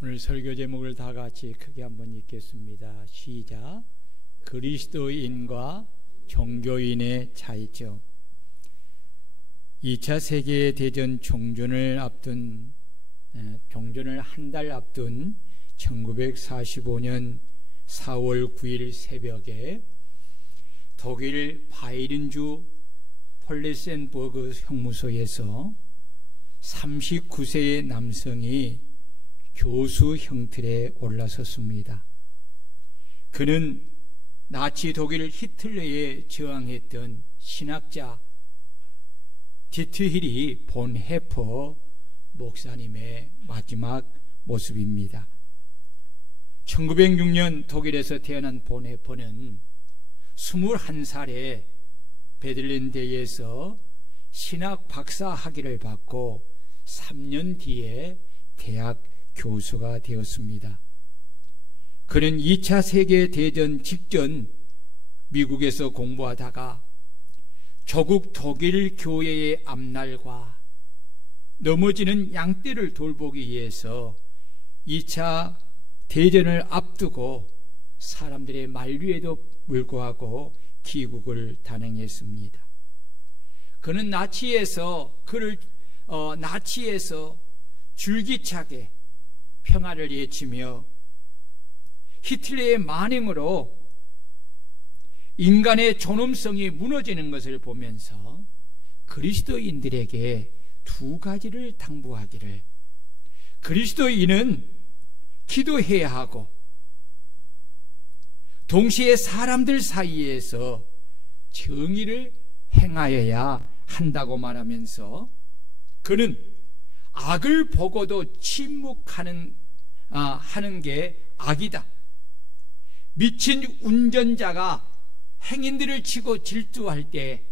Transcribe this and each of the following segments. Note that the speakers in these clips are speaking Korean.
오늘 설교 제목을 다 같이 크게 한번 읽겠습니다. 시작. 그리스도인과 종교인의 차이점. 2차 세계대전 종전을 한 달 앞둔 1945년 4월 9일 새벽에 독일 바이른주 폴레센버그 형무소에서 39세의 남성이 교수 형틀에 올라섰습니다. 그는 나치 독일 히틀러에 저항했던 신학자 디트히리 본 헤퍼 목사님의 마지막 모습입니다. 1906년 독일에서 태어난 본 헤퍼는 21살에 베들린대에서 신학 박사 학위를 받고 3년 뒤에 대학 교수가 되었습니다. 그는 2차 세계대전 직전 미국에서 공부하다가 조국 독일 교회의 앞날과 넘어지는 양떼를 돌보기 위해서 2차 대전을 앞두고 사람들의 만류에도 불구하고 귀국을 단행했습니다. 그는 나치에서 줄기차게 평화를 외치며 히틀러의 만행으로 인간의 존엄성이 무너지는 것을 보면서 그리스도인들에게 두 가지를 당부하기를, 그리스도인은 기도해야 하고 동시에 사람들 사이에서 정의를 행하여야 한다고 말하면서, 그는 악을 보고도 침묵하는 하는 게 악이다. 미친 운전자가 행인들을 치고 질투할 때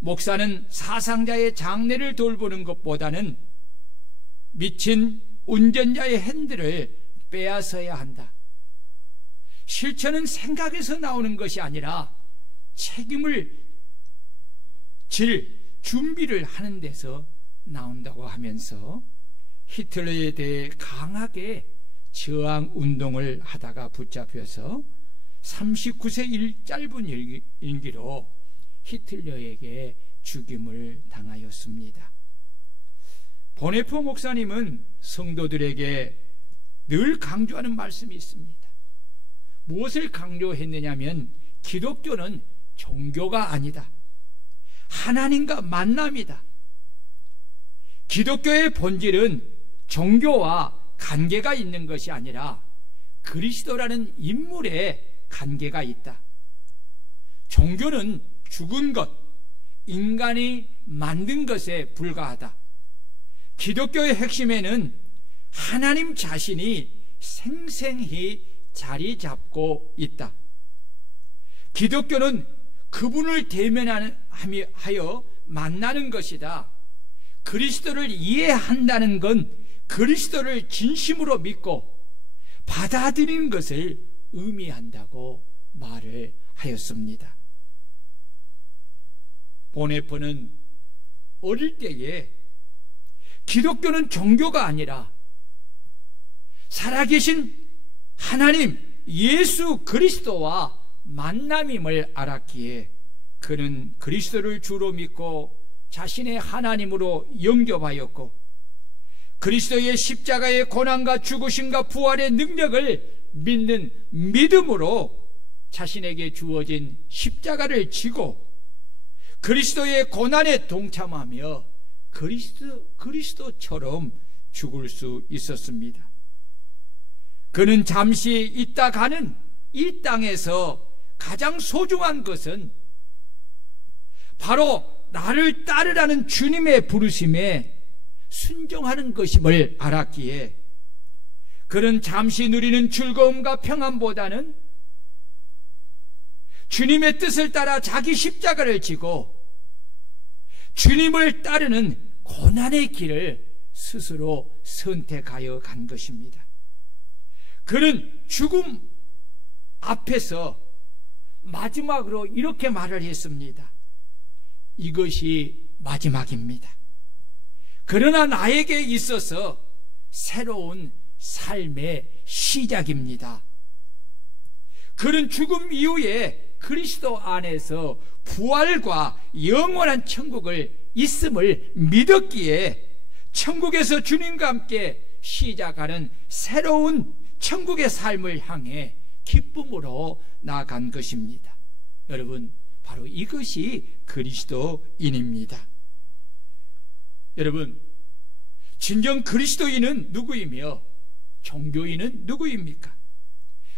목사는 사상자의 장례를 돌보는 것보다는 미친 운전자의 핸들을 빼앗아야 한다. 실천은 생각에서 나오는 것이 아니라 책임을 질 준비를 하는 데서 나온다고 하면서 히틀러에 대해 강하게 저항 운동을 하다가 붙잡혀서 39세 짧은 임기로 히틀러에게 죽임을 당하였습니다. 본 헤퍼 목사님은 성도들에게 늘 강조하는 말씀이 있습니다. 무엇을 강조했느냐면, 기독교는 종교가 아니다. 하나님과 만남이다. 기독교의 본질은 종교와 관계가 있는 것이 아니라 그리스도라는 인물에 관계가 있다. 종교는 죽은 것, 인간이 만든 것에 불과하다. 기독교의 핵심에는 하나님 자신이 생생히 자리 잡고 있다. 기독교는 그분을 대면하여 만나는 것이다. 그리스도를 이해한다는 건 그리스도를 진심으로 믿고 받아들이는 것을 의미한다고 말을 하였습니다. 본 헤퍼는 어릴 때에 기독교는 종교가 아니라 살아계신 하나님 예수 그리스도와 만남임을 알았기에 그는 그리스도를 주로 믿고 자신의 하나님으로 영접하였고, 그리스도의 십자가의 고난과 죽으심과 부활의 능력을 믿는 믿음으로 자신에게 주어진 십자가를 지고 그리스도의 고난에 동참하며 그리스도처럼 죽을 수 있었습니다. 그는 잠시 있다 가는 이 땅에서 가장 소중한 것은 바로 나를 따르라는 주님의 부르심에 순종하는 것임을 알았기에 그는 잠시 누리는 즐거움과 평안보다는 주님의 뜻을 따라 자기 십자가를 지고 주님을 따르는 고난의 길을 스스로 선택하여 간 것입니다. 그는 죽음 앞에서 마지막으로 이렇게 말을 했습니다. 이것이 마지막입니다. 그러나 나에게 있어서 새로운 삶의 시작입니다. 그런 죽음 이후에 그리스도 안에서 부활과 영원한 천국을 있음을 믿었기에 천국에서 주님과 함께 시작하는 새로운 천국의 삶을 향해 기쁨으로 나아간 것입니다. 여러분, 바로 이것이 그리스도인입니다. 여러분, 진정 그리스도인은 누구이며 종교인은 누구입니까?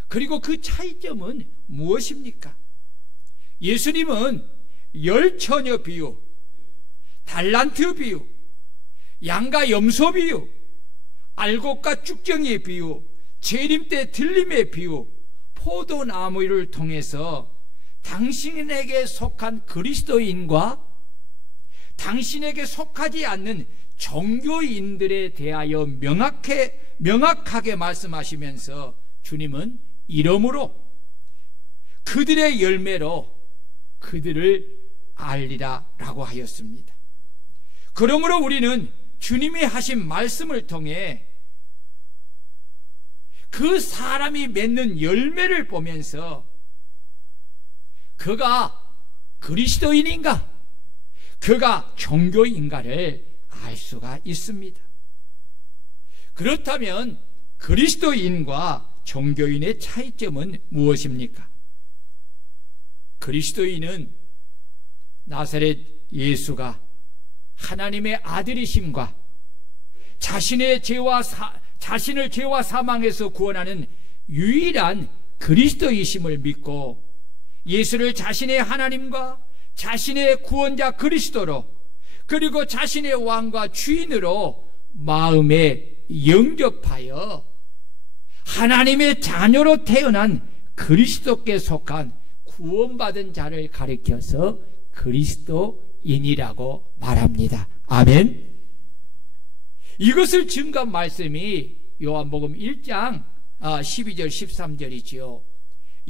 그리고 그 차이점은 무엇입니까? 예수님은 열처녀 비유, 달란트 비유, 양과 염소 비유, 알곡과 쭉정이의 비유, 재림 때 들림의 비유, 포도나무를 통해서 당신에게 속한 그리스도인과 당신에게 속하지 않는 종교인들에 대하여 명확하게 말씀하시면서 주님은 이름으로 그들의 열매로 그들을 알리라 라고 하였습니다. 그러므로 우리는 주님이 하신 말씀을 통해 그 사람이 맺는 열매를 보면서 그가 그리스도인인가, 그가 종교인가를 알 수가 있습니다. 그렇다면 그리스도인과 종교인의 차이점은 무엇입니까? 그리스도인은 나사렛 예수가 하나님의 아들이심과 자신을 죄와 사망에서 구원하는 유일한 그리스도이심을 믿고 예수를 자신의 하나님과 자신의 구원자 그리스도로 그리고 자신의 왕과 주인으로 마음에 영접하여 하나님의 자녀로 태어난 그리스도께 속한 구원받은 자를 가리켜서 그리스도인이라고 말합니다. 아멘. 이것을 증거한 말씀이 요한복음 1장 12절 13절이지요.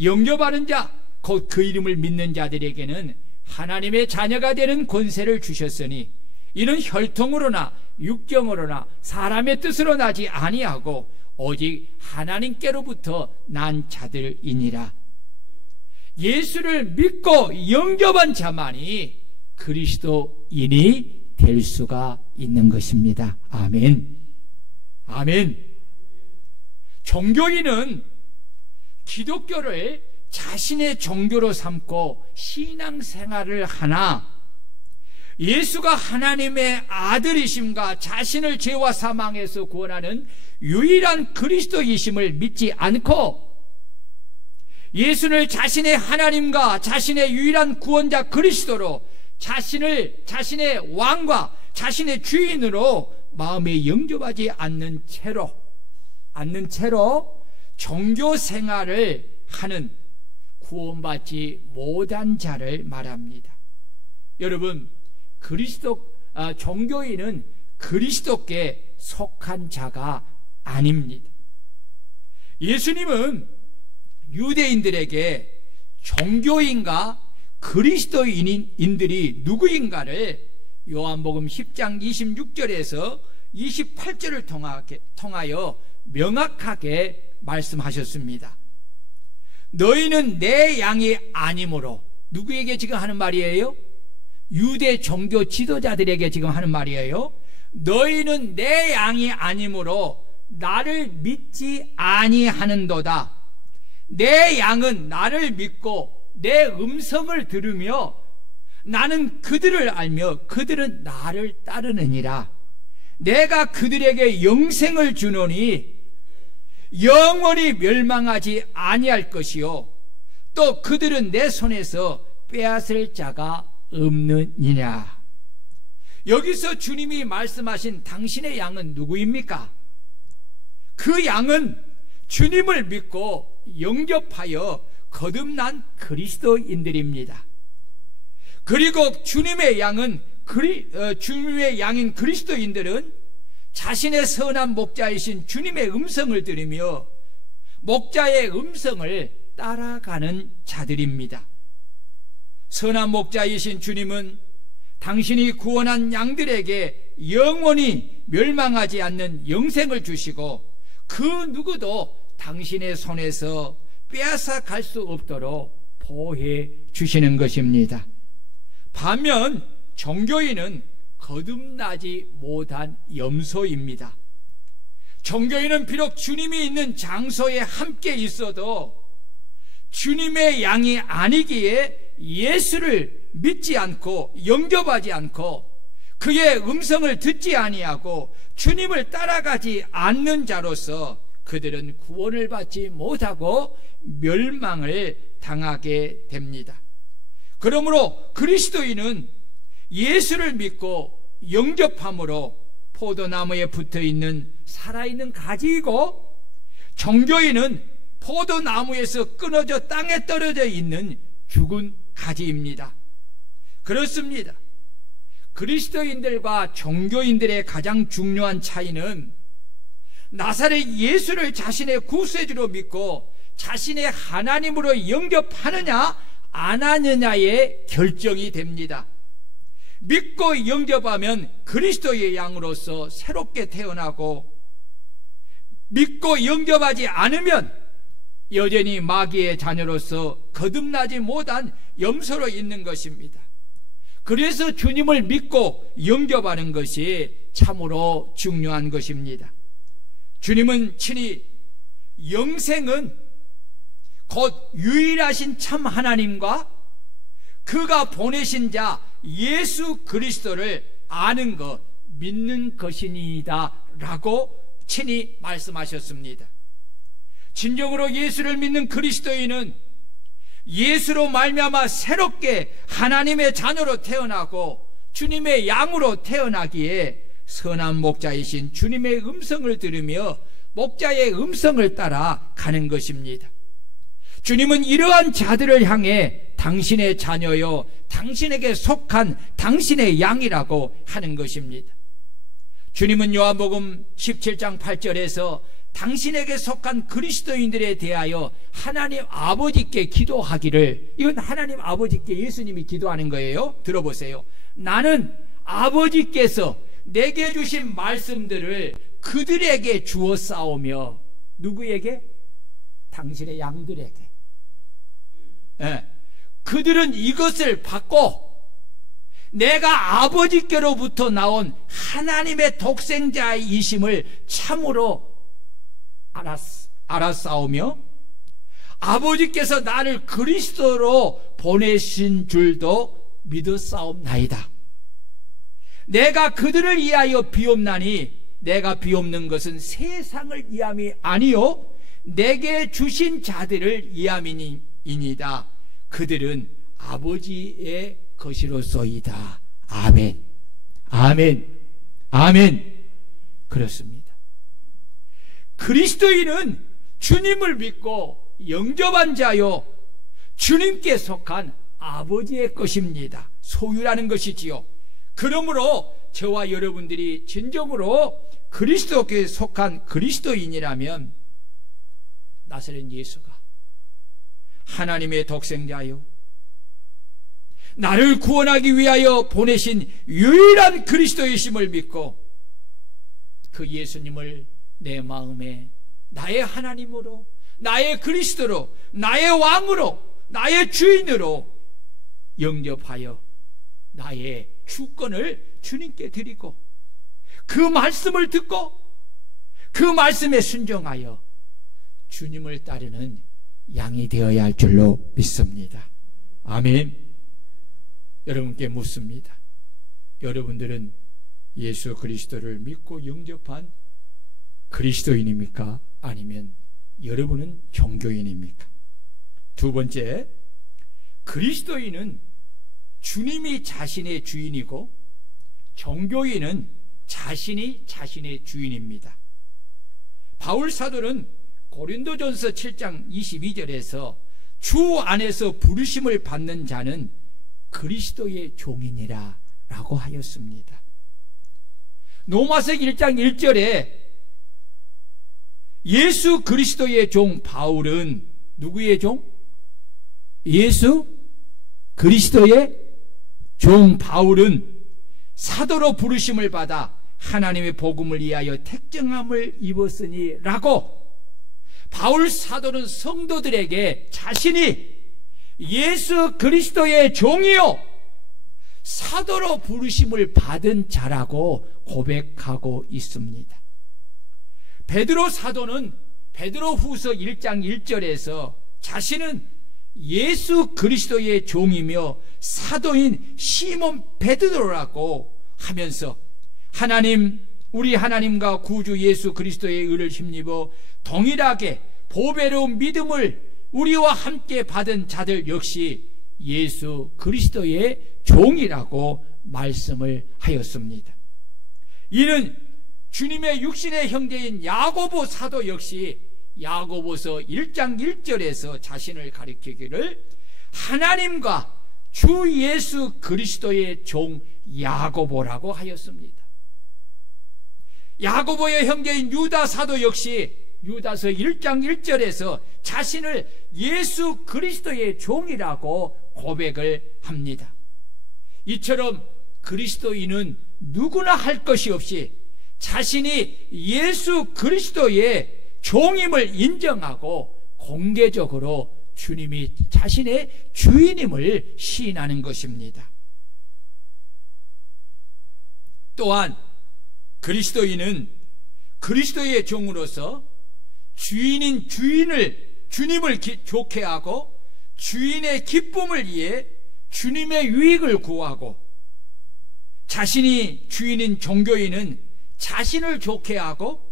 영접하는 자, 곧 그 이름을 믿는 자들에게는 하나님의 자녀가 되는 권세를 주셨으니 이는 혈통으로나 육정으로나 사람의 뜻으로 나지 아니하고 오직 하나님께로부터 난 자들이니라. 예수를 믿고 영접한 자만이 그리스도인이 될 수가 있는 것입니다. 아멘. 아멘. 종교인은 기독교를 자신의 종교로 삼고 신앙생활을 하나 예수가 하나님의 아들이심과 자신을 죄와 사망에서 구원하는 유일한 그리스도이심을 믿지 않고 예수를 자신의 하나님과 자신의 유일한 구원자 그리스도로 자신의 왕과 자신의 주인으로 마음에 영접하지 않는 채로 종교 생활을 하는 구원받지 못한 자를 말합니다. 여러분, 종교인은 그리스도께 속한 자가 아닙니다. 예수님은 유대인들에게 종교인과 그리스도인들이 누구인가를 요한복음 10장 26절에서 28절을 통하여 명확하게 말씀하셨습니다. 너희는 내 양이 아니므로, 누구에게 지금 하는 말이에요? 유대 종교 지도자들에게 지금 하는 말이에요. 너희는 내 양이 아니므로 나를 믿지 아니하는도다. 내 양은 나를 믿고 내 음성을 들으며 나는 그들을 알며 그들은 나를 따르느니라. 내가 그들에게 영생을 주노니 영원히 멸망하지 아니할 것이요 또 그들은 내 손에서 빼앗을 자가 없느니라. 여기서 주님이 말씀하신 당신의 양은 누구입니까? 그 양은 주님을 믿고 영접하여 거듭난 그리스도인들입니다. 그리고 주님의 양인 그리스도인들은 자신의 선한 목자이신 주님의 음성을 들으며 목자의 음성을 따라가는 자들입니다. 선한 목자이신 주님은 당신이 구원한 양들에게 영원히 멸망하지 않는 영생을 주시고 그 누구도 당신의 손에서 빼앗아 갈 수 없도록 보호해 주시는 것입니다. 반면 종교인은 거듭나지 못한 염소입니다. 종교인은 비록 주님이 있는 장소에 함께 있어도 주님의 양이 아니기에 예수를 믿지 않고 영접하지 않고 그의 음성을 듣지 아니하고 주님을 따라가지 않는 자로서 그들은 구원을 받지 못하고 멸망을 당하게 됩니다. 그러므로 그리스도인은 예수를 믿고 영접함으로 포도나무에 붙어있는 살아있는 가지이고, 종교인은 포도나무에서 끊어져 땅에 떨어져 있는 죽은 가지입니다. 그렇습니다. 그리스도인들과 종교인들의 가장 중요한 차이는 나사렛 예수를 자신의 구세주로 믿고 자신의 하나님으로 영접하느냐 안 하느냐의 결정이 됩니다. 믿고 영접하면 그리스도의 양으로서 새롭게 태어나고, 믿고 영접하지 않으면 여전히 마귀의 자녀로서 거듭나지 못한 염소로 있는 것입니다. 그래서 주님을 믿고 영접하는 것이 참으로 중요한 것입니다. 주님은 친히 영생은 곧 유일하신 참 하나님과 그가 보내신 자 예수 그리스도를 아는 것, 믿는 것이니이다 라고 친히 말씀하셨습니다. 진정으로 예수를 믿는 그리스도인은 예수로 말미암아 새롭게 하나님의 자녀로 태어나고 주님의 양으로 태어나기에 선한 목자이신 주님의 음성을 들으며 목자의 음성을 따라 가는 것입니다. 주님은 이러한 자들을 향해 당신의 자녀요, 당신에게 속한 당신의 양이라고 하는 것입니다. 주님은 요한복음 17장 8절에서 당신에게 속한 그리스도인들에 대하여 하나님 아버지께 기도하기를, 이건 하나님 아버지께 예수님이 기도하는 거예요. 들어보세요. 나는 아버지께서 내게 주신 말씀들을 그들에게 주어 싸우며, 누구에게? 당신의 양들에게. 그들은 이것을 받고 내가 아버지께로부터 나온 하나님의 독생자이심을 참으로 알았사오며 아버지께서 나를 그리스도로 보내신 줄도 믿었사옵나이다. 내가 그들을 위하여 비옵나니 내가 비옵는 것은 세상을 위함이 아니요 내게 주신 자들을 위함이니이다. 그들은 아버지의 것이로소이다. 아멘, 아멘, 아멘. 그렇습니다. 그리스도인은 주님을 믿고 영접한 자요, 주님께 속한 아버지의 것입니다. 소유라는 것이지요. 그러므로 저와 여러분들이 진정으로 그리스도께 속한 그리스도인이라면 나사렛 예수가 하나님의 독생자요, 나를 구원하기 위하여 보내신 유일한 그리스도이심을 믿고 그 예수님을 내 마음에 나의 하나님으로, 나의 그리스도로, 나의 왕으로, 나의 주인으로 영접하여 나의 주권을 주님께 드리고 그 말씀을 듣고 그 말씀에 순종하여 주님을 따르는 양이 되어야 할 줄로 믿습니다. 아멘. 여러분께 묻습니다. 여러분들은 예수 그리스도를 믿고 영접한 그리스도인입니까? 아니면 여러분은 종교인입니까? 두 번째, 그리스도인은 주님이 자신의 주인이고 종교인은 자신이 자신의 주인입니다. 바울 사도는 고린도전서 7장 22절에서 주 안에서 부르심을 받는 자는 그리스도의 종이니라 라고 하였습니다. 로마서 1장 1절에 예수 그리스도의 종 바울은 누구의 종? 예수 그리스도의 종 바울은 사도로 부르심을 받아 하나님의 복음을 위하여 택정함을 입었으니 라고 바울 사도는 성도들에게 자신이 예수 그리스도의 종이요 사도로 부르심을 받은 자라고 고백하고 있습니다. 베드로 사도는 베드로후서 1장 1절에서 자신은 예수 그리스도의 종이며 사도인 시몬 베드로라고 하면서 우리 하나님과 구주 예수 그리스도의 의를 힘입어 동일하게 보배로운 믿음을 우리와 함께 받은 자들 역시 예수 그리스도의 종이라고 말씀을 하였습니다. 이는 주님의 육신의 형제인 야고보 사도 역시 야고보서 1장 1절에서 자신을 가리키기를 하나님과 주 예수 그리스도의 종 야고보라고 하였습니다. 야고보의 형제인 유다 사도 역시 유다서 1장 1절에서 자신을 예수 그리스도의 종이라고 고백을 합니다. 이처럼 그리스도인은 누구나 할 것이 없이 자신이 예수 그리스도의 종임을 인정하고 공개적으로 주님이 자신의 주인임을 시인하는 것입니다. 또한 그리스도인은 그리스도의 종으로서 주인인 주님을 좋게 하고 주인의 기쁨을 위해 주님의 유익을 구하고 자신이 주인인 종교인은 자신을 좋게 하고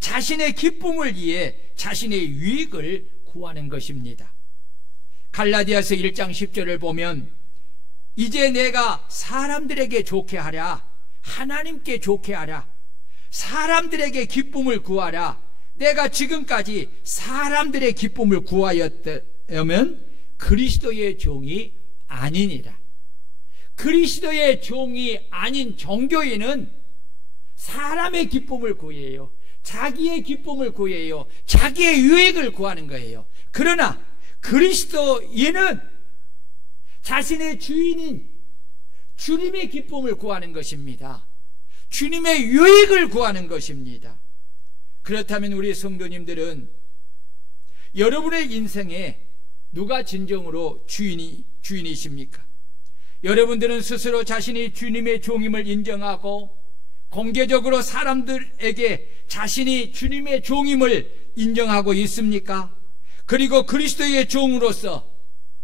자신의 기쁨을 위해 자신의 유익을 구하는 것입니다. 갈라디아서 1장 10절을 보면 이제 내가 사람들에게 좋게 하랴 하나님께 좋게 하랴 사람들에게 기쁨을 구하랴 내가 지금까지 사람들의 기쁨을 구하였다면 그리스도의 종이 아니니라. 그리스도의 종이 아닌 종교인은 사람의 기쁨을 구해요. 자기의 기쁨을 구해요. 자기의 유익을 구하는 거예요. 그러나 그리스도인은 자신의 주인인 주님의 기쁨을 구하는 것입니다. 주님의 유익을 구하는 것입니다. 그렇다면 우리 성도님들은 여러분의 인생에 누가 진정으로 주인이십니까? 여러분들은 스스로 자신이 주님의 종임을 인정하고 공개적으로 사람들에게 자신이 주님의 종임을 인정하고 있습니까? 그리고 그리스도의 종으로서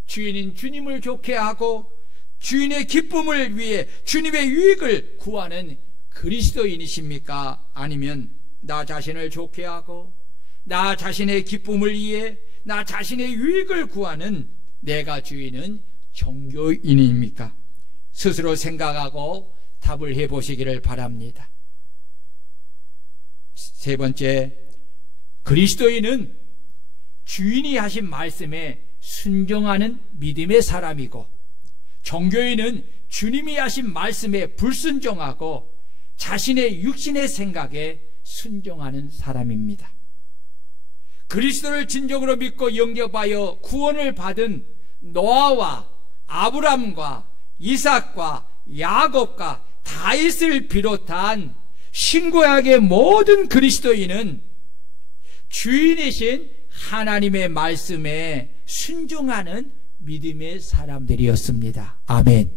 주인인 주님을 좋게 하고 주인의 기쁨을 위해 주님의 유익을 구하는 그리스도인이십니까? 아니면 나 자신을 좋게 하고 나 자신의 기쁨을 위해 나 자신의 유익을 구하는 내가 주인은 종교인입니까? 스스로 생각하고 답을 해보시기를 바랍니다. 세 번째, 그리스도인은 주인이 하신 말씀에 순종하는 믿음의 사람이고 종교인은 주님이 하신 말씀에 불순종하고 자신의 육신의 생각에 순종하는 사람입니다. 그리스도를 진정으로 믿고 영접하여 구원을 받은 노아와 아브람과 이삭과 야곱과 다윗을 비롯한 신구약의 모든 그리스도인은 주인이신 하나님의 말씀에 순종하는 믿음의 사람들이었습니다. 아멘.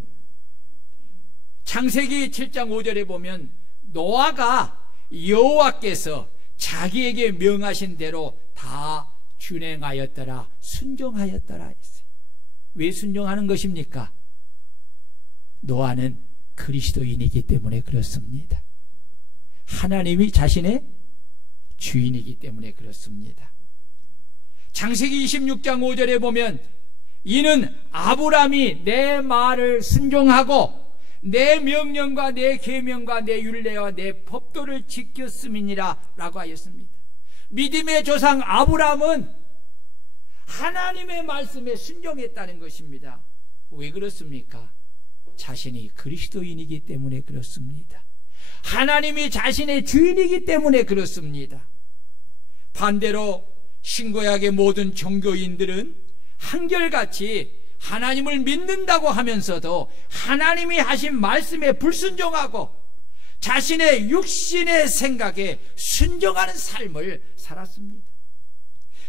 창세기 7장 5절에 보면 노아가 여호와께서 자기에게 명하신 대로 다 준행하였더라 순종하였더라 했어요. 왜 순종하는 것입니까? 노아는 그리스도인이기 때문에 그렇습니다. 하나님이 자신의 주인이기 때문에 그렇습니다. 창세기 26장 5절에 보면 이는 아브람이 내 말을 순종하고 내 명령과 내 계명과 내 율례와 내 법도를 지켰음이니라 라고 하였습니다. 믿음의 조상 아브람은 하나님의 말씀에 순종했다는 것입니다. 왜 그렇습니까? 자신이 그리스도인이기 때문에 그렇습니다. 하나님이 자신의 주인이기 때문에 그렇습니다. 반대로 신구약의 모든 종교인들은 한결같이 하나님을 믿는다고 하면서도 하나님이 하신 말씀에 불순종하고 자신의 육신의 생각에 순종하는 삶을 살았습니다.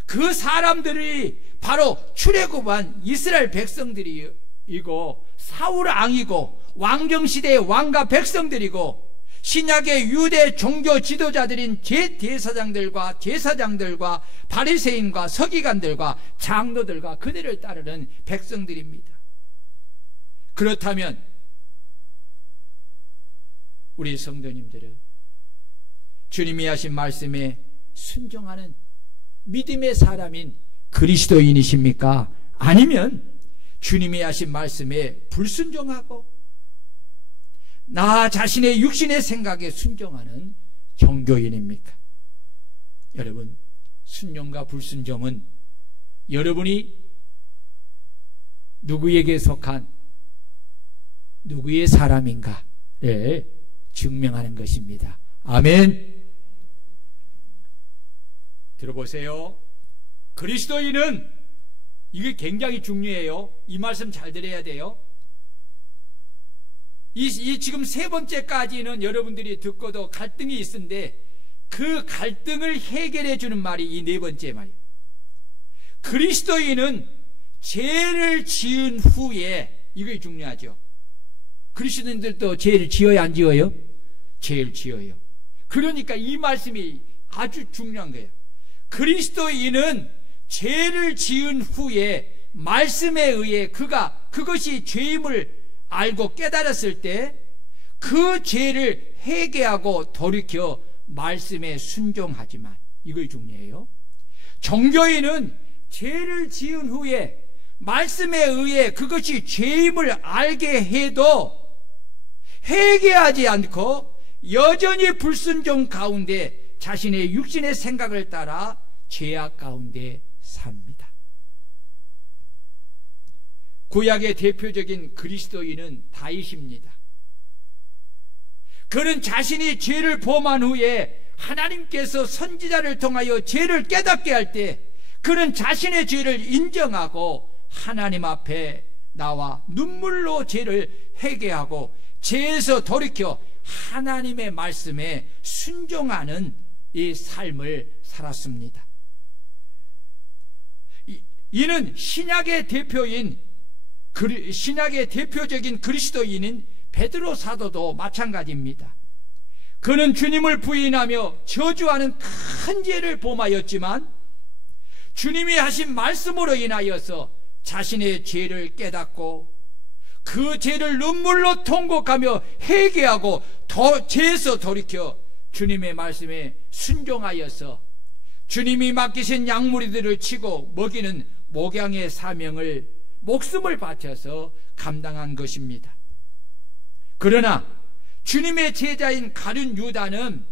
그 사람들이 바로 출애굽한 이스라엘 백성들이고 사울 왕이고 왕정시대의 왕과 백성들이고 신약의 유대 종교 지도자들인 대제사장들과 제사장들과 바리새인과 서기관들과 장로들과 그들을 따르는 백성들입니다. 그렇다면 우리 성도님들은 주님이 하신 말씀에 순종하는 믿음의 사람인 그리스도인이십니까? 아니면 주님이 하신 말씀에 불순종하고 나 자신의 육신의 생각에 순종하는 종교인입니까? 여러분, 순종과 불순종은 여러분이 누구에게 속한 누구의 사람인가를 증명하는 것입니다. 아멘. 들어보세요. 그리스도인은, 이게 굉장히 중요해요. 이 말씀 잘 들어야 돼요. 이 지금 세 번째까지는 여러분들이 듣고도 갈등이 있는데 그 갈등을 해결해 주는 말이 이 네 번째 말이에요. 그리스도인은 죄를 지은 후에, 이게 중요하죠. 그리스도인들도 죄를 지어야 안 지어요? 죄를 지어요. 그러니까 이 말씀이 아주 중요한 거예요. 그리스도인은 죄를 지은 후에 말씀에 의해 그것이 죄임을 알고 깨달았을 때 그 죄를 회개하고 돌이켜 말씀에 순종하지만, 이거 중요해요. 종교인은 죄를 지은 후에 말씀에 의해 그것이 죄임을 알게 해도 회개하지 않고 여전히 불순종 가운데 자신의 육신의 생각을 따라 죄악 가운데 삽니다. 구약의 대표적인 그리스도인은 다윗입니다. 그는 자신이 죄를 범한 후에 하나님께서 선지자를 통하여 죄를 깨닫게 할 때 그는 자신의 죄를 인정하고 하나님 앞에 나와 눈물로 죄를 회개하고 죄에서 돌이켜 하나님의 말씀에 순종하는 이 삶을 살았습니다. 이는 신약의 대표적인 그리스도인인 베드로 사도도 마찬가지입니다. 그는 주님을 부인하며 저주하는 큰 죄를 범하였지만 주님이 하신 말씀으로 인하여서 자신의 죄를 깨닫고 그 죄를 눈물로 통곡하며 회개하고 죄에서 돌이켜 주님의 말씀에 순종하여서 주님이 맡기신 양무리들을 치고 먹이는 목양의 사명을 목숨을 바쳐서 감당한 것입니다. 그러나 주님의 제자인 가룟 유다는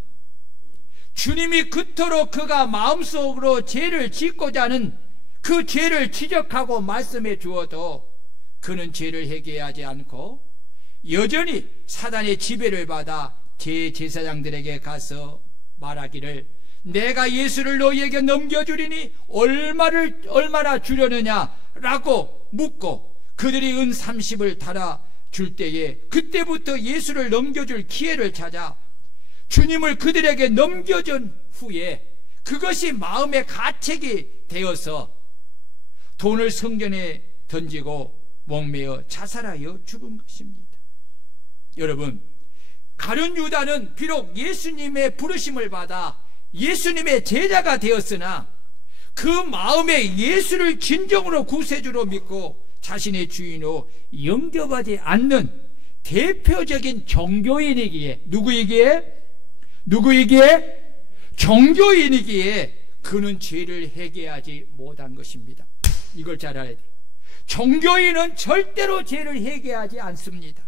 주님이 그토록 그가 마음속으로 죄를 짓고자 하는 그 죄를 지적하고 말씀해 주어도 그는 죄를 회개하지 않고 여전히 사단의 지배를 받아 제사장들에게 가서 말하기를 내가 예수를 너희에게 넘겨주리니 얼마나 주려느냐 라고 묻고 그들이 은 30을 달아 줄 때에 그때부터 예수를 넘겨줄 기회를 찾아 주님을 그들에게 넘겨준 후에 그것이 마음의 가책이 되어서 돈을 성전에 던지고 목매어 자살하여 죽은 것입니다. 여러분, 가룟 유다는 비록 예수님의 부르심을 받아 예수님의 제자가 되었으나 그 마음에 예수를 진정으로 구세주로 믿고 자신의 주인으로 영접하지 않는 대표적인 종교인이기에, 누구이기에? 종교인이기에 그는 죄를 회개하지 못한 것입니다. 이걸 잘 알아야 돼요. 종교인은 절대로 죄를 회개하지 않습니다.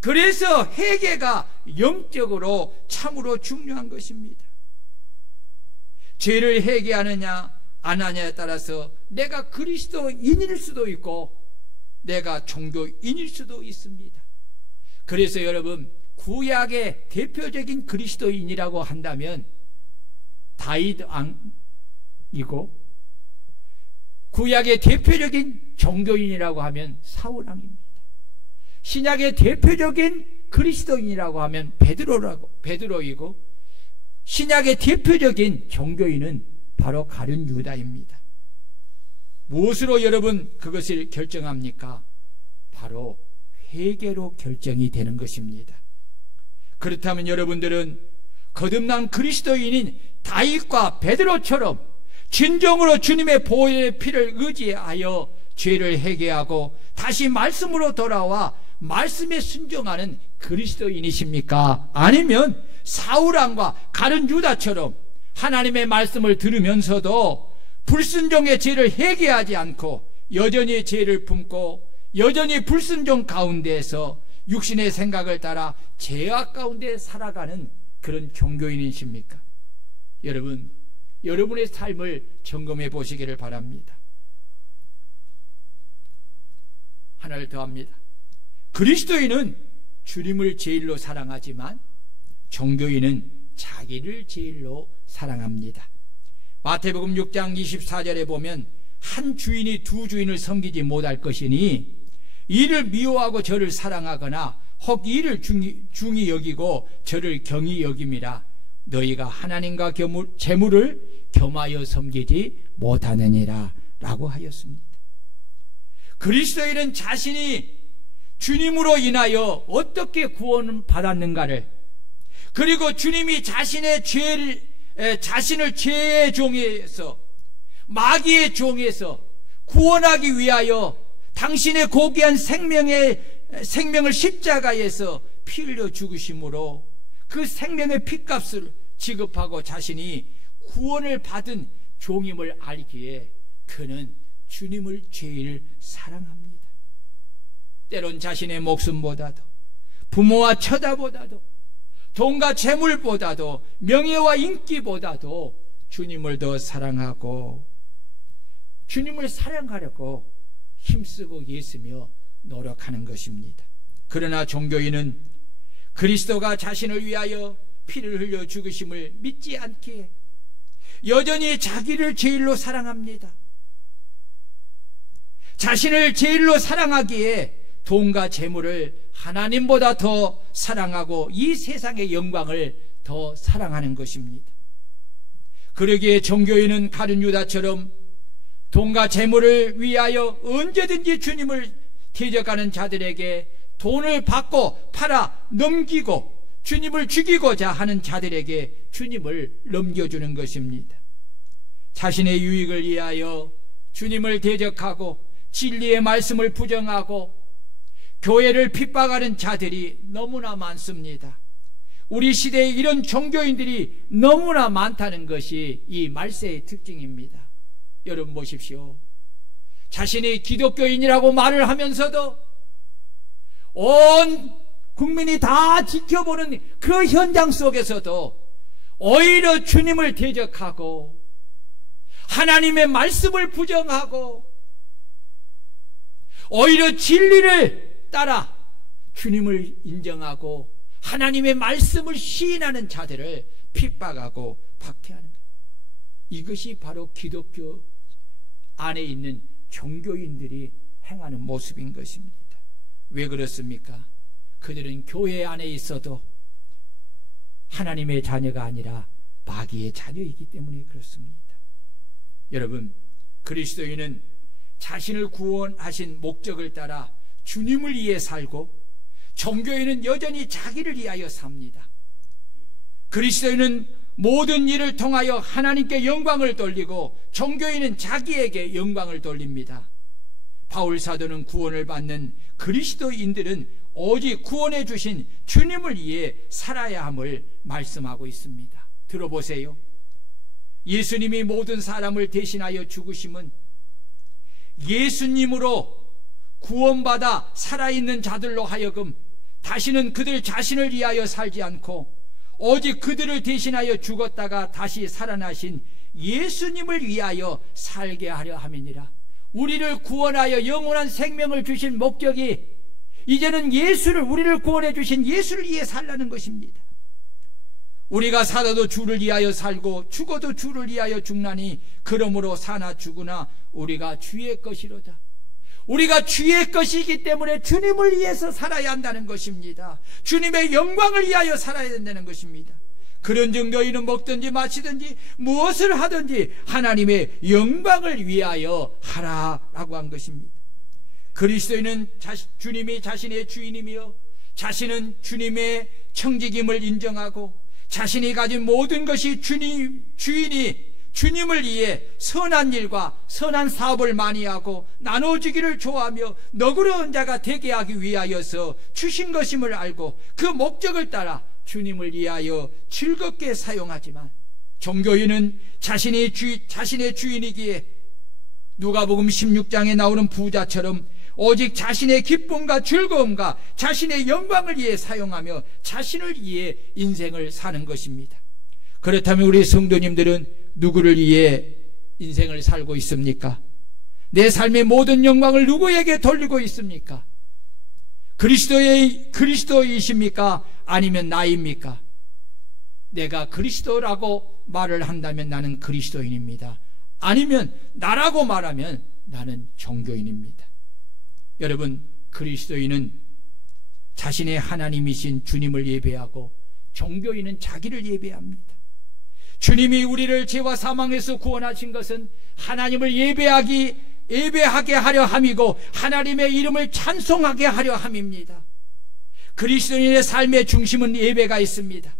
그래서 회개가 영적으로 참으로 중요한 것입니다. 죄를 회개하느냐 안 하냐에 따라서 내가 그리스도인일 수도 있고 내가 종교인일 수도 있습니다. 그래서 여러분, 구약의 대표적인 그리스도인이라고 한다면 다윗 왕이고 구약의 대표적인 종교인이라고 하면 사울 왕입니다. 신약의 대표적인 그리스도인이라고 하면 베드로이고, 신약의 대표적인 종교인은 바로 가룟 유다입니다. 무엇으로 여러분 그것을 결정합니까? 바로 회개로 결정이 되는 것입니다. 그렇다면 여러분들은 거듭난 그리스도인인 다윗과 베드로처럼 진정으로 주님의 보혈의 피를 의지하여 죄를 회개하고 다시 말씀으로 돌아와 말씀에 순종하는 그리스도인이십니까? 아니면 사울왕과 가룟 유다처럼 하나님의 말씀을 들으면서도 불순종의 죄를 회개하지 않고 여전히 죄를 품고 여전히 불순종 가운데에서 육신의 생각을 따라 죄악 가운데 살아가는 그런 종교인이십니까? 여러분, 여러분의 삶을 점검해 보시기를 바랍니다. 하나를 더합니다. 그리스도인은 주님을 제일로 사랑하지만 종교인은 자기를 제일로 사랑합니다. 마태복음 6장 24절에 보면 한 주인이 두 주인을 섬기지 못할 것이니 이를 미워하고 저를 사랑하거나 혹 이를 중히 여기고 저를 경히 여김이라. 너희가 하나님과 재물을 겸하여 섬기지 못하느니라 라고 하였습니다. 그리스도인은 자신이 주님으로 인하여 어떻게 구원을 받았는가를, 그리고 주님이 자신을 죄의 종에서, 마귀의 종에서 구원하기 위하여 당신의 고귀한 생명을 십자가에서 피 흘려 죽으심으로 그 생명의 핏값을 지급하고 자신이 구원을 받은 종임을 알기에 그는 주님을 제일 사랑합니다. 때론 자신의 목숨보다도, 부모와 처자보다도, 돈과 재물보다도, 명예와 인기보다도 주님을 더 사랑하고 주님을 사랑하려고 힘쓰고 애쓰며 노력하는 것입니다. 그러나 종교인은 그리스도가 자신을 위하여 피를 흘려 죽으심을 믿지 않기에 여전히 자기를 제일로 사랑합니다. 자신을 제일로 사랑하기에 돈과 재물을 하나님보다 더 사랑하고 이 세상의 영광을 더 사랑하는 것입니다. 그러기에 종교인은 가룟 유다처럼 돈과 재물을 위하여 언제든지 주님을 대적하는 자들에게 돈을 받고 팔아 넘기고 주님을 죽이고자 하는 자들에게 주님을 넘겨주는 것입니다. 자신의 유익을 위하여 주님을 대적하고 진리의 말씀을 부정하고 교회를 핍박하는 자들이 너무나 많습니다. 우리 시대에 이런 종교인들이 너무나 많다는 것이 이 말세의 특징입니다. 여러분 보십시오. 자신이 기독교인이라고 말을 하면서도 온 국민이 다 지켜보는 그 현장 속에서도 오히려 주님을 대적하고 하나님의 말씀을 부정하고 오히려 진리를 따라 주님을 인정하고 하나님의 말씀을 시인하는 자들을 핍박하고 박해하는 것. 이것이 바로 기독교 안에 있는 종교인들이 행하는 모습인 것입니다. 왜 그렇습니까? 그들은 교회 안에 있어도 하나님의 자녀가 아니라 마귀의 자녀이기 때문에 그렇습니다. 여러분, 그리스도인은 자신을 구원하신 목적을 따라 주님을 위해 살고 종교인은 여전히 자기를 위하여 삽니다. 그리스도인은 모든 일을 통하여 하나님께 영광을 돌리고 종교인은 자기에게 영광을 돌립니다. 바울 사도는 구원을 받는 그리스도인들은 오직 구원해 주신 주님을 위해 살아야 함을 말씀하고 있습니다. 들어보세요. 예수님이 모든 사람을 대신하여 죽으심은 예수님으로 구원받아 살아있는 자들로 하여금 다시는 그들 자신을 위하여 살지 않고 오직 그들을 대신하여 죽었다가 다시 살아나신 예수님을 위하여 살게 하려 함이니라. 우리를 구원하여 영원한 생명을 주신 목적이 이제는 우리를 구원해 주신 예수를 위해 살라는 것입니다. 우리가 살아도 주를 위하여 살고 죽어도 주를 위하여 죽나니 그러므로 사나 죽으나 우리가 주의 것이로다. 우리가 주의 것이기 때문에 주님을 위해서 살아야 한다는 것입니다. 주님의 영광을 위하여 살아야 된다는 것입니다. 그런즉 너희는 먹든지 마시든지 무엇을 하든지 하나님의 영광을 위하여 하라라고 한 것입니다. 그리스도인은 주님이 자신의 주인이며 자신은 주님의 청지김을 인정하고 자신이 가진 모든 것이 주인이 주님을 위해 선한 일과 선한 사업을 많이 하고 나눠주기를 좋아하며 너그러운 자가 되게 하기 위하여서 주신 것임을 알고 그 목적을 따라 주님을 위하여 즐겁게 사용하지만, 종교인은 자신의 주인이기에 누가복음 16장에 나오는 부자처럼 오직 자신의 기쁨과 즐거움과 자신의 영광을 위해 사용하며 자신을 위해 인생을 사는 것입니다. 그렇다면 우리 성도님들은 누구를 위해 인생을 살고 있습니까? 내 삶의 모든 영광을 누구에게 돌리고 있습니까? 그리스도이십니까? 아니면 나입니까? 내가 그리스도라고 말을 한다면 나는 그리스도인입니다. 아니면 나라고 말하면 나는 종교인입니다. 여러분, 그리스도인은 자신의 하나님이신 주님을 예배하고 종교인은 자기를 예배합니다. 주님이 우리를 죄와 사망에서 구원하신 것은 하나님을 예배하게 하려 함이고 하나님의 이름을 찬송하게 하려 함입니다. 그리스도인의 삶의 중심은 예배가 있습니다.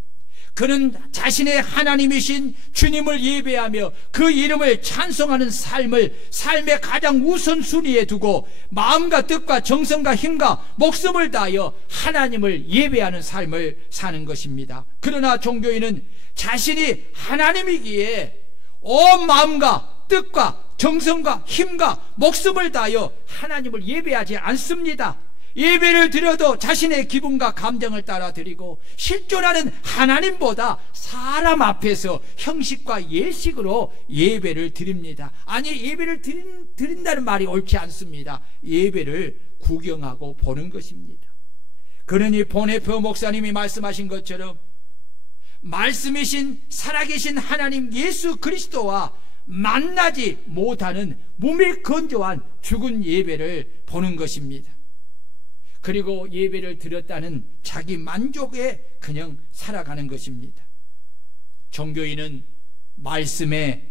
그는 자신의 하나님이신 주님을 예배하며 그 이름을 찬송하는 삶의 가장 우선순위에 두고 마음과 뜻과 정성과 힘과 목숨을 다하여 하나님을 예배하는 삶을 사는 것입니다. 그러나 종교인은 자신이 하나님이기에 온 마음과 뜻과 정성과 힘과 목숨을 다하여 하나님을 예배하지 않습니다. 예배를 드려도 자신의 기분과 감정을 따라 드리고 실존하는 하나님보다 사람 앞에서 형식과 예식으로 예배를 드립니다. 아니, 예배를 드린다는 말이 옳지 않습니다. 예배를 구경하고 보는 것입니다. 그러니 보네포 목사님이 말씀하신 것처럼 말씀이신 살아계신 하나님 예수 그리스도와 만나지 못하는 몸이 건조한 죽은 예배를 보는 것입니다. 그리고 예배를 드렸다는 자기 만족에 그냥 살아가는 것입니다. 종교인은 말씀을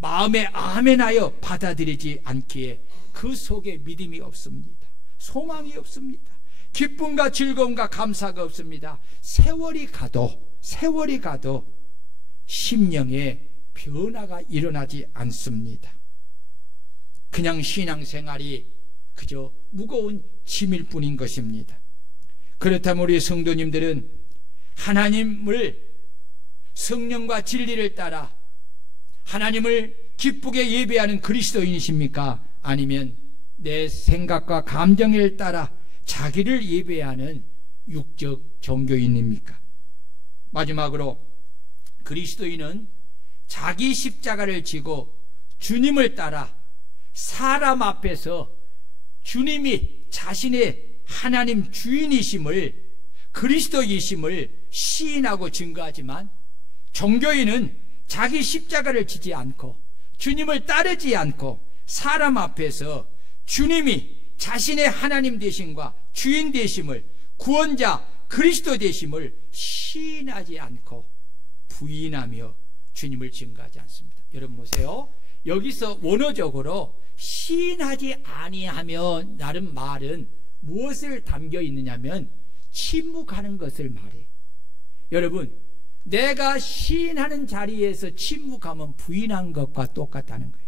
마음에 아멘하여 받아들이지 않기에 그 속에 믿음이 없습니다. 소망이 없습니다. 기쁨과 즐거움과 감사가 없습니다. 세월이 가도 심령에 변화가 일어나지 않습니다. 그냥 신앙생활이 그저 무거운 짐일 뿐인 것입니다. 그렇다면 우리 성도님들은 하나님을 성령과 진리를 따라 하나님을 기쁘게 예배하는 그리스도인이십니까? 아니면 내 생각과 감정을 따라 자기를 예배하는 육적 종교인입니까? 마지막으로 그리스도인은 자기 십자가를 지고 주님을 따라 사람 앞에서 주님이 자신의 하나님 주인이심을, 그리스도이심을 시인하고 증거하지만, 종교인은 자기 십자가를 지지 않고 주님을 따르지 않고 사람 앞에서 주님이 자신의 하나님 되심과 주인 되심을, 구원자 그리스도 되심을 시인하지 않고 부인하며 주님을 증거하지 않습니다. 여러분 보세요. 여기서 원어적으로 시인하지 아니하며 라는 말은 무엇을 담겨 있느냐면 침묵하는 것을 말해. 여러분, 내가 시인하는 자리에서 침묵하면 부인한 것과 똑같다는 거예요.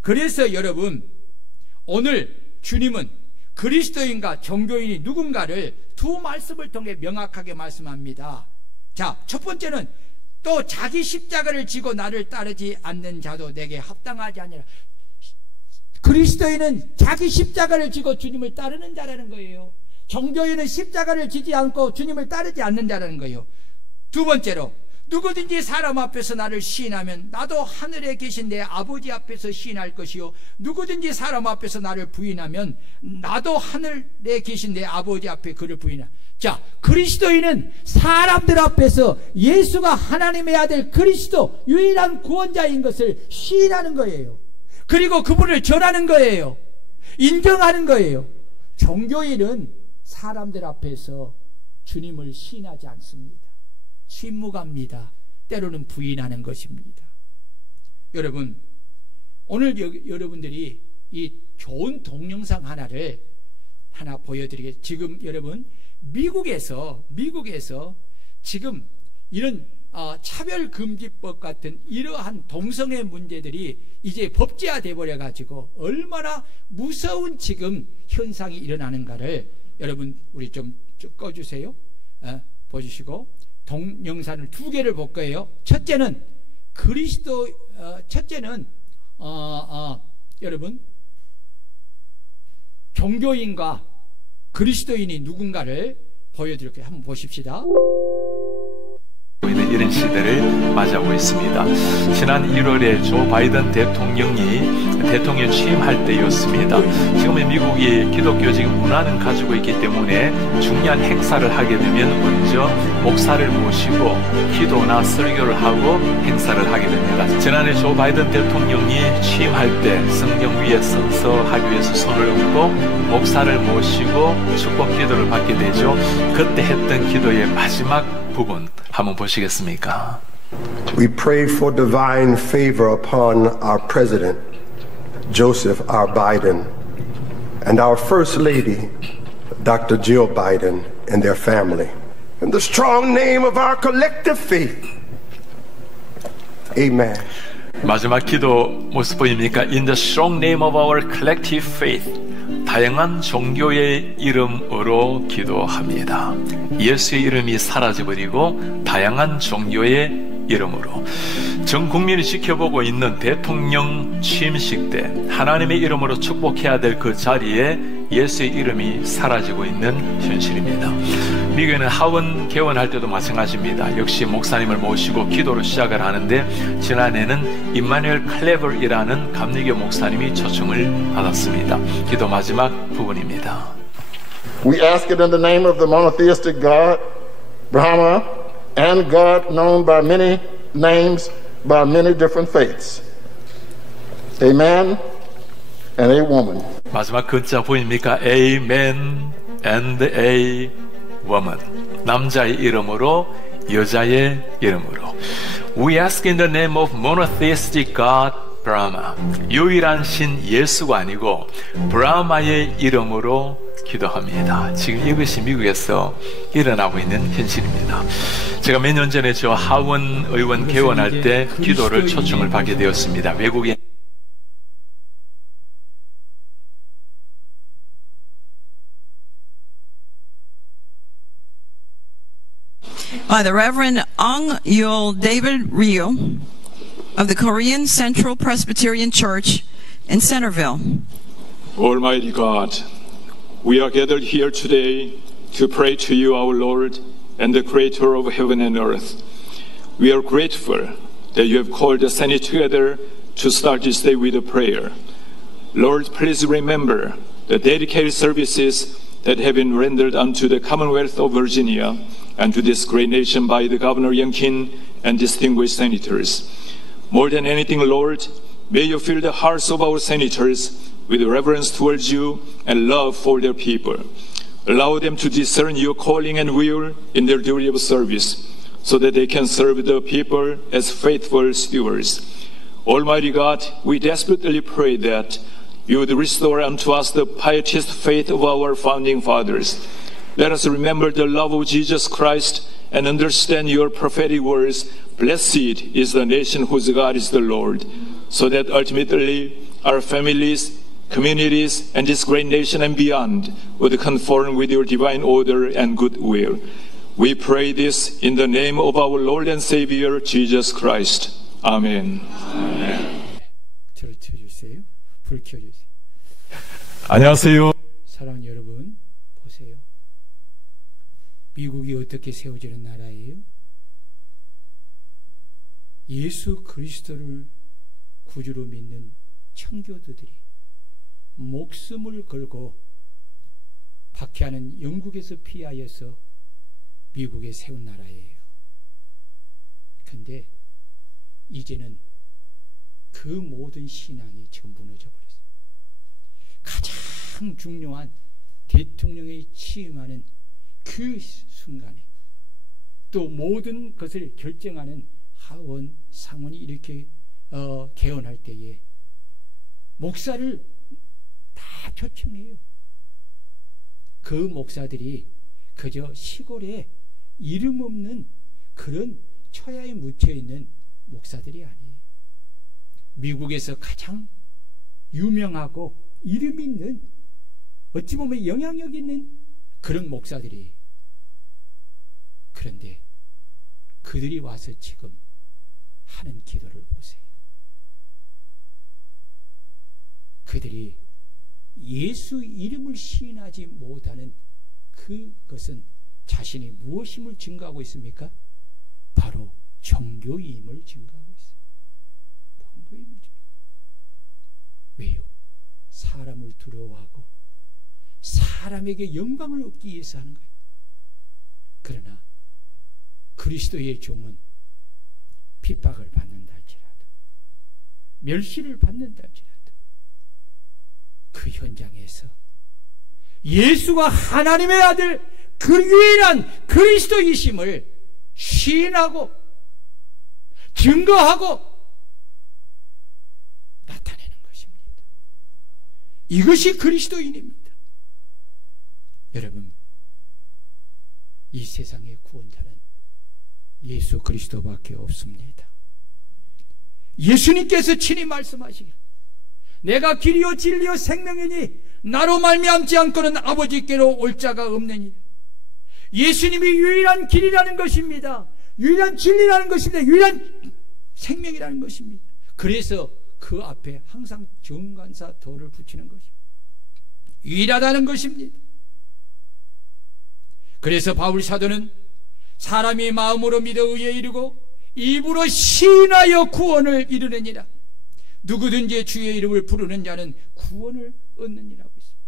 그래서 여러분, 오늘 주님은 그리스도인과 종교인이 누군가를 두 말씀을 통해 명확하게 말씀합니다. 자, 첫 번째는 또 자기 십자가를 지고 나를 따르지 않는 자도 내게 합당하지 아니라. 그리스도인은 자기 십자가를 지고 주님을 따르는 자라는 거예요. 종교인은 십자가를 지지 않고 주님을 따르지 않는 자라는 거예요. 두 번째로, 누구든지 사람 앞에서 나를 시인하면 나도 하늘에 계신 내 아버지 앞에서 시인할 것이요, 누구든지 사람 앞에서 나를 부인하면 나도 하늘에 계신 내 아버지 앞에 그를 부인하. 자, 그리스도인은 사람들 앞에서 예수가 하나님의 아들 그리스도 유일한 구원자인 것을 시인하는 거예요. 그리고 그분을 전하는 거예요. 인정하는 거예요. 종교인은 사람들 앞에서 주님을 시인하지 않습니다. 침묵합니다. 때로는 부인하는 것입니다. 여러분, 오늘 여러분들이 이 좋은 동영상 하나 보여드리겠습니다. 지금 여러분 미국에서 지금 이런 차별금지법 같은 이러한 동성애 문제들이 이제 법제화돼 버려 가지고 얼마나 무서운 지금 현상이 일어나는가를 여러분 우리 좀 꺼주세요. 보시고 동영상을 2개를 볼 거예요. 첫째는 여러분 종교인과 그리스도인이 누군가를 보여드릴게요. 한번 보십시다. 이런 시대를 맞이하고 있습니다. 지난 1월에 조 바이든 대통령이 대통령 취임할 때였습니다. 지금은 미국이 기독교적 문화는 가지고 있기 때문에 중요한 행사를 하게 되면 먼저 목사를 모시고 기도나 설교를 하고 행사를 하게 됩니다. 지난해 조 바이든 대통령이 취임할 때 성경 위에 서서 하기 위해서 손을 얹고 목사를 모시고 축복 기도를 받게 되죠. 그때 했던 기도의 마지막 부분 한번 보시겠습니까? We pray for divine favor upon our president, Joseph R. Biden, and our First Lady, Dr. Jill Biden, and their family. In the strong name of our collective faith. Amen. 마지막 기도 모습 보입니까? In the strong name of our collective faith. 다양한 종교의 이름으로 기도합니다. 예수의 이름이 사라져버리고 다양한 종교의 이름으로 전 국민이 지켜보고 있는 대통령 취임식 때 하나님의 이름으로 축복해야 될 그 자리에 예수의 이름이 사라지고 있는 현실입니다. 미국에는 하원 개원할 때도 마찬가지입니다. 역시 목사님을 모시고 기도를 시작을 하는데 지난해는 임마누엘 클레버이라는 감리교 목사님이 초청을 받았습니다. 기도 마지막 부분입니다. We ask it in the name of the monotheistic God, Brahma, and God known by many names, by many different faiths. A man and a woman. 마지막 글자 보입니까? A man and a woman. 남자의 이름으로 여자의 이름으로. We ask in the name of monotheistic God, Brahma. 유일한 신 예수가 아니고 브라마의 이름으로 기도합니다. 지금 이것이 미국에서 일어나고 있는 현실입니다. 제가 몇 년 전에 저 하원 의원 개원할 때 기도를 초청을 받게 되었습니다. 외국인 The Reverend Ong Yul David Ryu of the Korean Central Presbyterian Church in Centerville. Almighty God, we are gathered here today to pray to you, our Lord, and the Creator of heaven and earth. We are grateful that you have called the Senate together to start this day with a prayer. Lord, please remember the dedicated services that have been rendered unto the Commonwealth of Virginia and to this great nation by the Governor Youngkin and distinguished senators. More than anything, Lord, may you fill the hearts of our senators with reverence towards you and love for their people. Allow them to discern your calling and will in their duty of service, so that they can serve the people as faithful stewards. Almighty God, we desperately pray that you would restore unto us the pietist faith of our founding fathers. Let us remember the love of Jesus Christ and understand your prophetic words, blessed is the nation whose God is the Lord, so that ultimately our families, communities, and this great nation and beyond would conform with your divine order and goodwill. We pray this in the name of our Lord and Savior, Jesus Christ. Amen. 저를 켜주세요. 불 켜주세요. 안녕하세요. 사랑하는 여러분, 보세요. 미국이 어떻게 세워지는 나라예요? 예수 그리스도를 구주로 믿는 청교도들이 목숨을 걸고 박해하는 영국에서 피하여서 미국에 세운 나라예요. 그런데 이제는 그 모든 신앙이 전부 무너져 버렸어요. 가장 중요한 대통령이 취임하는 그 순간에 또 모든 것을 결정하는 하원, 상원이 이렇게 개헌할 때에 목사를 다 초청해요. 그 목사들이 그저 시골에 이름 없는 그런 처야에 묻혀있는 목사들이 아니에요. 미국에서 가장 유명하고 이름 있는, 어찌 보면 영향력 있는 그런 목사들이, 그런데 그들이 와서 지금 하는 기도를 보세요. 그들이 예수 이름을 시인하지 못하는 그것은 자신이 무엇임을 증거하고 있습니까? 바로 종교임을 증거하고 있어요. 종교임을 증거. 왜요? 사람을 두려워하고 사람에게 영광을 얻기 위해서 하는 거예요. 그러나 그리스도의 종은 핍박을 받는다 할지라도, 멸시를 받는다 할지라도 그 현장에서 예수가 하나님의 아들, 그 유일한 그리스도이심을 시인하고 증거하고 나타내는 것입니다. 이것이 그리스도인입니다. 여러분, 이 세상의 구원자는 예수 그리스도밖에 없습니다. 예수님께서 친히 말씀하시기를 내가 길이요 진리요 생명이니 나로 말미암지 않고는 아버지께로 올 자가 없느니. 예수님이 유일한 길이라는 것입니다. 유일한 진리라는 것입니다. 유일한 생명이라는 것입니다. 그래서 그 앞에 항상 정관사 도를 붙이는 것입니다. 유일하다는 것입니다. 그래서 바울 사도는 사람이 마음으로 믿어 의에 이르고 입으로 시인하여 구원을 이루느니라. 누구든지 주의 이름을 부르는 자는 구원을 얻느니라고 있습니다.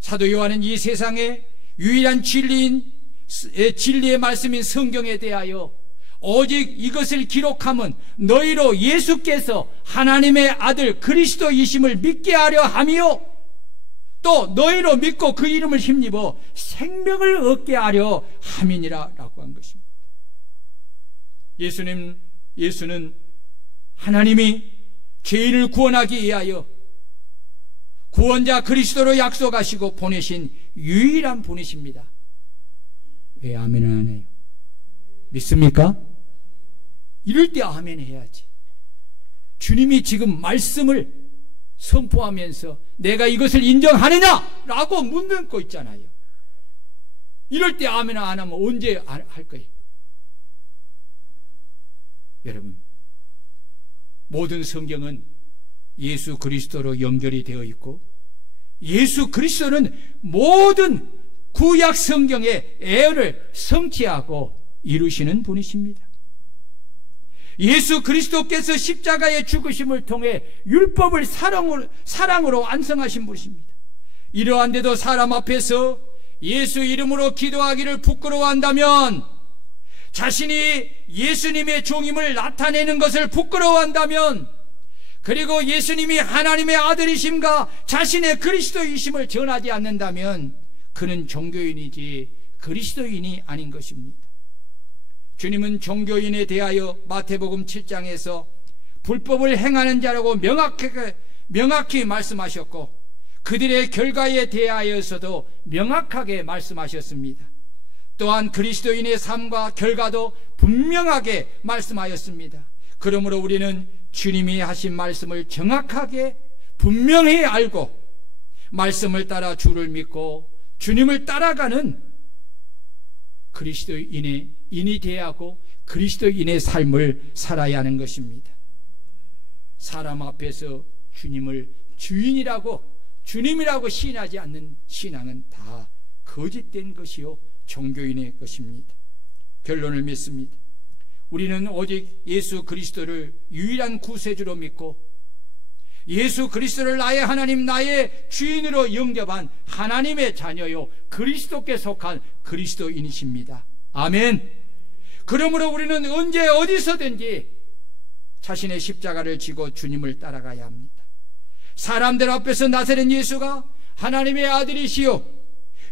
사도 요한은 이 세상에 유일한 진리의 말씀인 성경에 대하여 오직 이것을 기록함은 너희로 예수께서 하나님의 아들 그리스도이심을 믿게 하려 함이요 또 너희로 믿고 그 이름을 힘입어 생명을 얻게 하려 함이니라 라고 한 것입니다. 예수는 하나님이 죄인을 구원하기 위하여 구원자 그리스도로 약속하시고 보내신 유일한 분이십니다. 왜 아멘을 안 해요? 믿습니까? 이럴 때 아멘 해야지. 주님이 지금 말씀을 선포하면서 내가 이것을 인정하느냐? 라고 묻고 있잖아요. 이럴 때 아멘 안 하면 언제 할 거예요? 여러분, 모든 성경은 예수 그리스도로 연결이 되어 있고 예수 그리스도는 모든 구약 성경의 애를 성취하고 이루시는 분이십니다. 예수 그리스도께서 십자가의 죽으심을 통해 율법을 사랑으로 완성하신 분이십니다. 이러한데도 사람 앞에서 예수 이름으로 기도하기를 부끄러워한다면, 자신이 예수님의 종임을 나타내는 것을 부끄러워한다면, 그리고 예수님이 하나님의 아들이심과 자신의 그리스도이심을 전하지 않는다면 그는 종교인이지 그리스도인이 아닌 것입니다. 주님은 종교인에 대하여 마태복음 7장에서 불법을 행하는 자라고 명확히 말씀하셨고 그들의 결과에 대하여서도 명확하게 말씀하셨습니다. 또한 그리스도인의 삶과 결과도 분명하게 말씀하였습니다. 그러므로 우리는 주님이 하신 말씀을 정확하게 분명히 알고 말씀을 따라 주를 믿고 주님을 따라가는 그리스도인이 되어야 하고 그리스도인의 삶을 살아야 하는 것입니다. 사람 앞에서 주님을 주님이라고 시인하지 않는 신앙은 다 거짓된 것이요 종교인의 것입니다. 결론을 맺습니다. 우리는 오직 예수 그리스도를 유일한 구세주로 믿고 예수 그리스도를 나의 하나님, 나의 주인으로 영접한 하나님의 자녀요 그리스도께 속한 그리스도인이십니다. 아멘. 그러므로 우리는 언제 어디서든지 자신의 십자가를 지고 주님을 따라가야 합니다. 사람들 앞에서 나서는 예수가 하나님의 아들이시요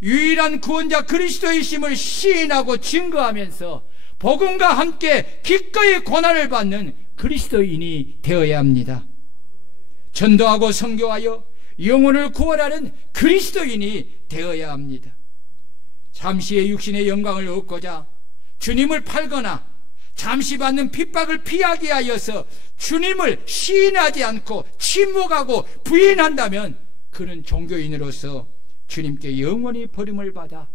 유일한 구원자 그리스도이심을 시인하고 증거하면서 복음과 함께 기꺼이 고난을 받는 그리스도인이 되어야 합니다. 전도하고 선교하여 영혼을 구원하는 그리스도인이 되어야 합니다. 잠시의 육신의 영광을 얻고자 주님을 팔거나 잠시 받는 핍박을 피하게 하여서 주님을 시인하지 않고 침묵하고 부인한다면 그는 종교인으로서 주님께 영원히 버림을 받아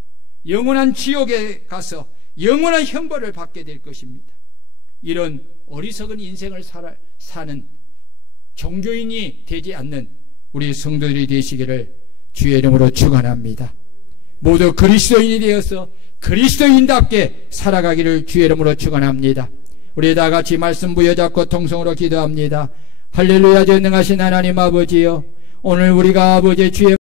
영원한 지옥에 가서 영원한 형벌을 받게 될 것입니다. 이런 어리석은 인생을 사는 종교인이 되지 않는 우리 성도들이 되시기를 주의 이름으로 축원합니다. 모두 그리스도인이 되어서 그리스도인답게 살아가기를 주의 이름으로 축원합니다. 우리 다 같이 말씀 부여잡고 통성으로 기도합니다. 할렐루야. 전능하신 하나님 아버지여, 오늘 우리가 아버지 주의